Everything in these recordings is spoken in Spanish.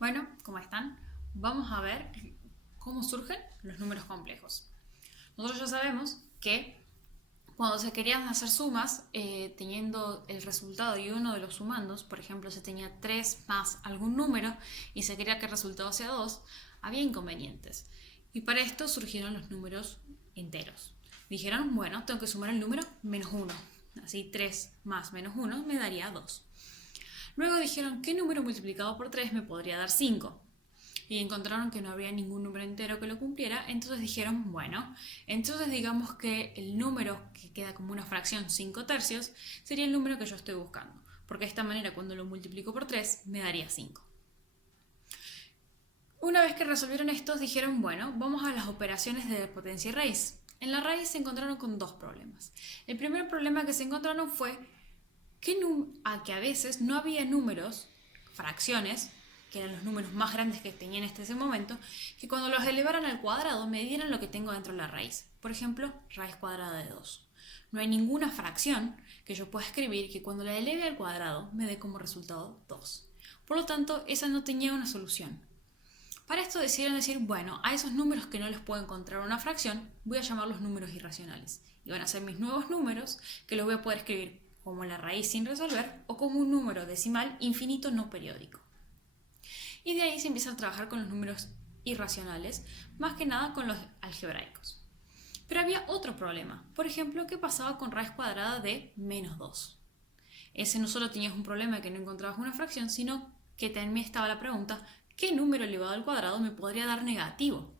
Bueno, ¿cómo están? Vamos a ver cómo surgen los números complejos. Nosotros ya sabemos que cuando se querían hacer sumas, teniendo el resultado y uno de los sumandos, por ejemplo, se tenía 3 más algún número y se quería que el resultado sea 2, había inconvenientes. Y para esto surgieron los números enteros. Dijeron, bueno, tengo que sumar el número menos 1. Así 3 más menos 1 me daría 2. Luego dijeron, ¿qué número multiplicado por 3 me podría dar 5? Y encontraron que no había ningún número entero que lo cumpliera, entonces dijeron, bueno, entonces digamos que el número que queda como una fracción 5 tercios sería el número que yo estoy buscando, porque de esta manera cuando lo multiplico por 3 me daría 5. Una vez que resolvieron esto, dijeron, bueno, vamos a las operaciones de potencia y raíz. En la raíz se encontraron con dos problemas. El primer problema que se encontraron fue que a veces no había números, fracciones, que eran los números más grandes que tenía en ese momento, que cuando los elevaran al cuadrado me dieran lo que tengo dentro de la raíz. Por ejemplo, raíz cuadrada de 2. No hay ninguna fracción que yo pueda escribir que cuando la eleve al cuadrado me dé como resultado 2. Por lo tanto, esa no tenía una solución. Para esto decidieron decir, bueno, a esos números que no les puedo encontrar una fracción, voy a llamarlos números irracionales. Y van a ser mis nuevos números que los voy a poder escribir como la raíz sin resolver o como un número decimal infinito no periódico. Y de ahí se empieza a trabajar con los números irracionales, más que nada con los algebraicos. Pero había otro problema. Por ejemplo, ¿qué pasaba con raíz cuadrada de menos 2? Ese no solo tenías un problema de que no encontrabas una fracción, sino que también estaba la pregunta, ¿qué número elevado al cuadrado me podría dar negativo?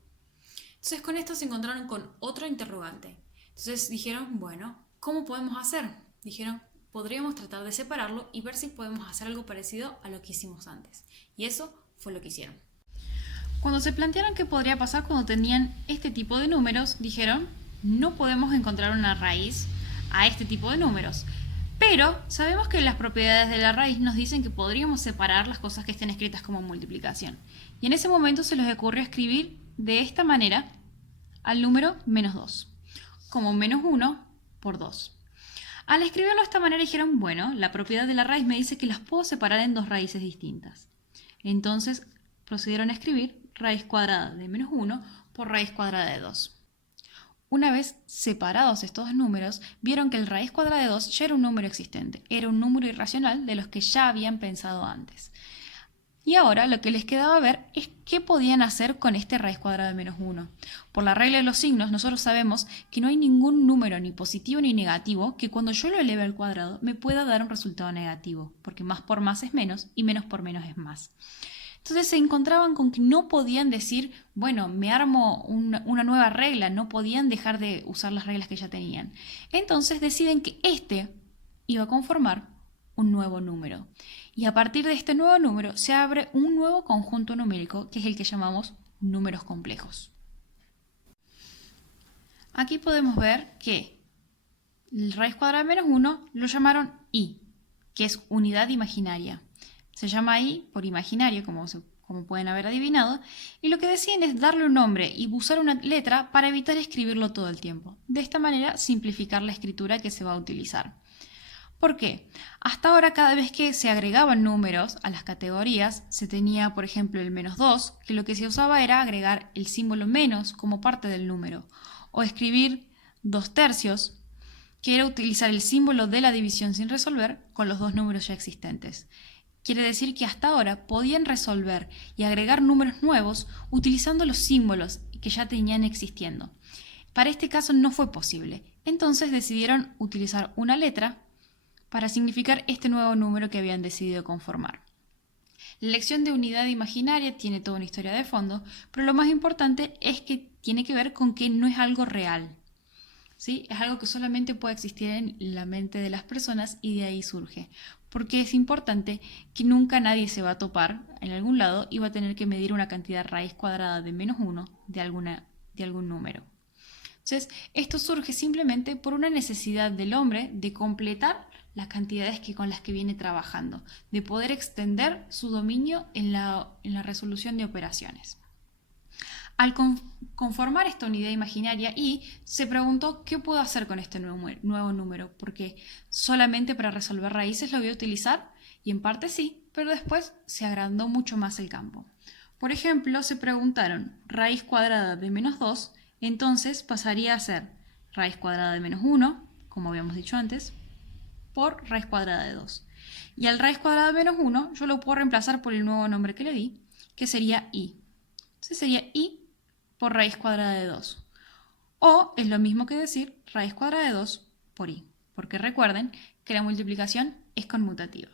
Entonces con esto se encontraron con otro interrogante. Entonces dijeron, bueno, ¿cómo podemos hacer? Dijeron, podríamos tratar de separarlo y ver si podemos hacer algo parecido a lo que hicimos antes. Y eso fue lo que hicieron. Cuando se plantearon qué podría pasar cuando tenían este tipo de números, dijeron, no podemos encontrar una raíz a este tipo de números. Pero sabemos que las propiedades de la raíz nos dicen que podríamos separar las cosas que estén escritas como multiplicación. Y en ese momento se les ocurrió escribir de esta manera al número menos 2, como menos 1 por 2. Al escribirlo de esta manera dijeron, bueno, la propiedad de la raíz me dice que las puedo separar en dos raíces distintas. Entonces procedieron a escribir raíz cuadrada de menos 1 por raíz cuadrada de 2. Una vez separados estos dos números, vieron que el raíz cuadrada de 2 ya era un número existente, era un número irracional de los que ya habían pensado antes. Y ahora lo que les quedaba ver es qué podían hacer con este raíz cuadrada de menos 1. Por la regla de los signos, nosotros sabemos que no hay ningún número ni positivo ni negativo que cuando yo lo eleve al cuadrado me pueda dar un resultado negativo, porque más por más es menos y menos por menos es más. Entonces se encontraban con que no podían decir, bueno, me armo una nueva regla, no podían dejar de usar las reglas que ya tenían. Entonces deciden que este iba a conformar un nuevo número. Y a partir de este nuevo número se abre un nuevo conjunto numérico, que es el que llamamos números complejos. Aquí podemos ver que el raíz cuadrada de menos 1 lo llamaron i, que es unidad imaginaria. Se llama i por imaginario, como pueden haber adivinado, y lo que deciden es darle un nombre y usar una letra para evitar escribirlo todo el tiempo. De esta manera simplificar la escritura que se va a utilizar. ¿Por qué? Hasta ahora cada vez que se agregaban números a las categorías, se tenía por ejemplo el menos 2, que lo que se usaba era agregar el símbolo menos como parte del número, o escribir 2 tercios, que era utilizar el símbolo de la división sin resolver con los dos números ya existentes. Quiere decir que hasta ahora podían resolver y agregar números nuevos utilizando los símbolos que ya tenían existiendo. Para este caso no fue posible, entonces decidieron utilizar una letra para significar este nuevo número que habían decidido conformar. La elección de unidad imaginaria tiene toda una historia de fondo, pero lo más importante es que tiene que ver con que no es algo real. ¿Sí? Es algo que solamente puede existir en la mente de las personas y de ahí surge. Porque es importante que nunca nadie se va a topar en algún lado y va a tener que medir una cantidad raíz cuadrada de menos 1 de algún número. Entonces, esto surge simplemente por una necesidad del hombre de completar las cantidades con las que viene trabajando, de poder extender su dominio en la resolución de operaciones. Al conformar esta unidad imaginaria y se preguntó qué puedo hacer con este nuevo número, porque solamente para resolver raíces lo voy a utilizar, y en parte sí, pero después se agrandó mucho más el campo. Por ejemplo, se preguntaron raíz cuadrada de menos 2, entonces pasaría a ser raíz cuadrada de menos 1, como habíamos dicho antes, por raíz cuadrada de 2. Y al raíz cuadrada de menos 1 yo lo puedo reemplazar por el nuevo nombre que le di, que sería i. Entonces sería i por raíz cuadrada de 2. O es lo mismo que decir raíz cuadrada de 2 por i, porque recuerden que la multiplicación es conmutativa.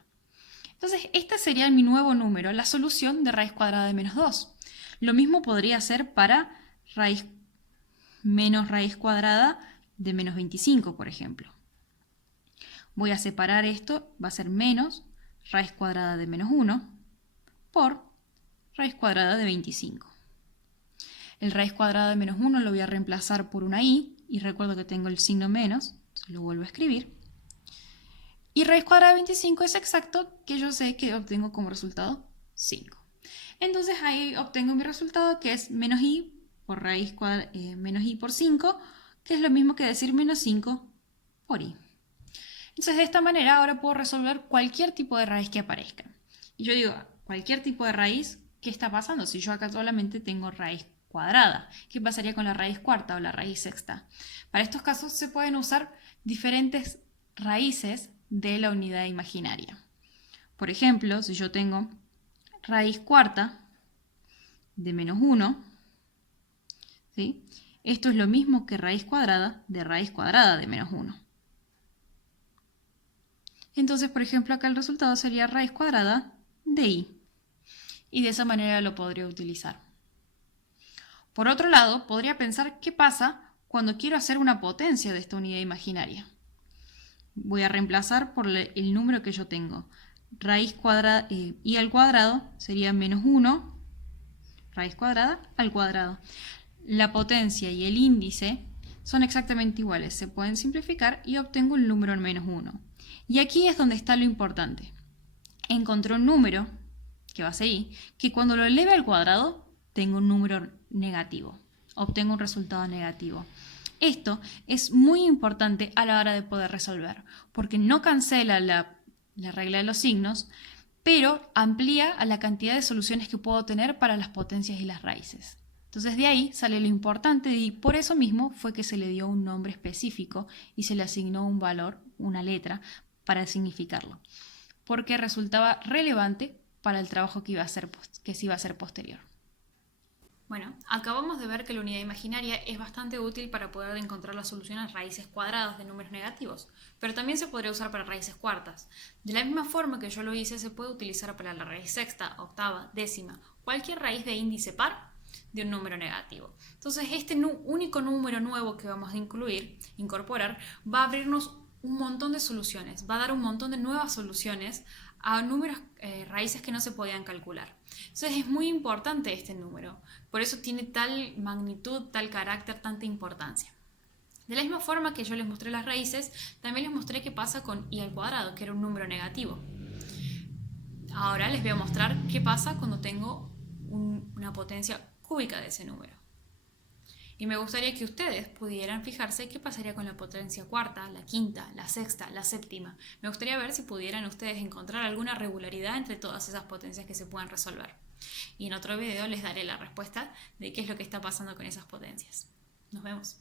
Entonces, este sería mi nuevo número, la solución de raíz cuadrada de menos 2. Lo mismo podría ser para menos raíz cuadrada de menos 25, por ejemplo. Voy a separar esto, va a ser menos raíz cuadrada de menos 1 por raíz cuadrada de 25. El raíz cuadrada de menos 1 lo voy a reemplazar por una i, y recuerdo que tengo el signo menos, entonces lo vuelvo a escribir. Y raíz cuadrada de 25 es exacto que yo sé que obtengo como resultado 5. Entonces ahí obtengo mi resultado, que es menos i por menos i por 5, que es lo mismo que decir menos 5 por i. Entonces de esta manera ahora puedo resolver cualquier tipo de raíz que aparezca. Y yo digo, cualquier tipo de raíz, ¿qué está pasando? Si yo acá solamente tengo raíz cuadrada, ¿qué pasaría con la raíz cuarta o la raíz sexta? Para estos casos se pueden usar diferentes raíces de la unidad imaginaria. Por ejemplo, si yo tengo raíz cuarta de menos 1, ¿sí? Esto es lo mismo que raíz cuadrada de menos 1. Entonces, por ejemplo, acá el resultado sería raíz cuadrada de i. Y de esa manera lo podría utilizar. Por otro lado, podría pensar qué pasa cuando quiero hacer una potencia de esta unidad imaginaria. Voy a reemplazar por el número que yo tengo. Raíz cuadrada i al cuadrado sería menos 1, raíz cuadrada al cuadrado. La potencia y el índice son exactamente iguales, se pueden simplificar y obtengo el número en menos 1. Y aquí es donde está lo importante. Encontré un número, que va a ser i, que cuando lo eleve al cuadrado tengo un número negativo, obtengo un resultado negativo. Esto es muy importante a la hora de poder resolver, porque no cancela la regla de los signos, pero amplía a la cantidad de soluciones que puedo tener para las potencias y las raíces. Entonces de ahí sale lo importante y por eso mismo fue que se le dio un nombre específico y se le asignó un valor, una letra, para significarlo, porque resultaba relevante para el trabajo que se iba a hacer posterior. Bueno, acabamos de ver que la unidad imaginaria es bastante útil para poder encontrar la solución a raíces cuadradas de números negativos, pero también se podría usar para raíces cuartas. De la misma forma que yo lo hice, se puede utilizar para la raíz sexta, octava, décima, cualquier raíz de índice par de un número negativo. Entonces, este único número nuevo que vamos a incorporar, va a abrirnos un montón de soluciones, va a dar un montón de nuevas soluciones a números, raíces que no se podían calcular. Entonces es muy importante este número, por eso tiene tal magnitud, tal carácter, tanta importancia. De la misma forma que yo les mostré las raíces, también les mostré qué pasa con i al cuadrado, que era un número negativo. Ahora les voy a mostrar qué pasa cuando tengo una potencia cúbica de ese número. Y me gustaría que ustedes pudieran fijarse qué pasaría con la potencia cuarta, la quinta, la sexta, la séptima. Me gustaría ver si pudieran ustedes encontrar alguna regularidad entre todas esas potencias que se puedan resolver. Y en otro video les daré la respuesta de qué es lo que está pasando con esas potencias. Nos vemos.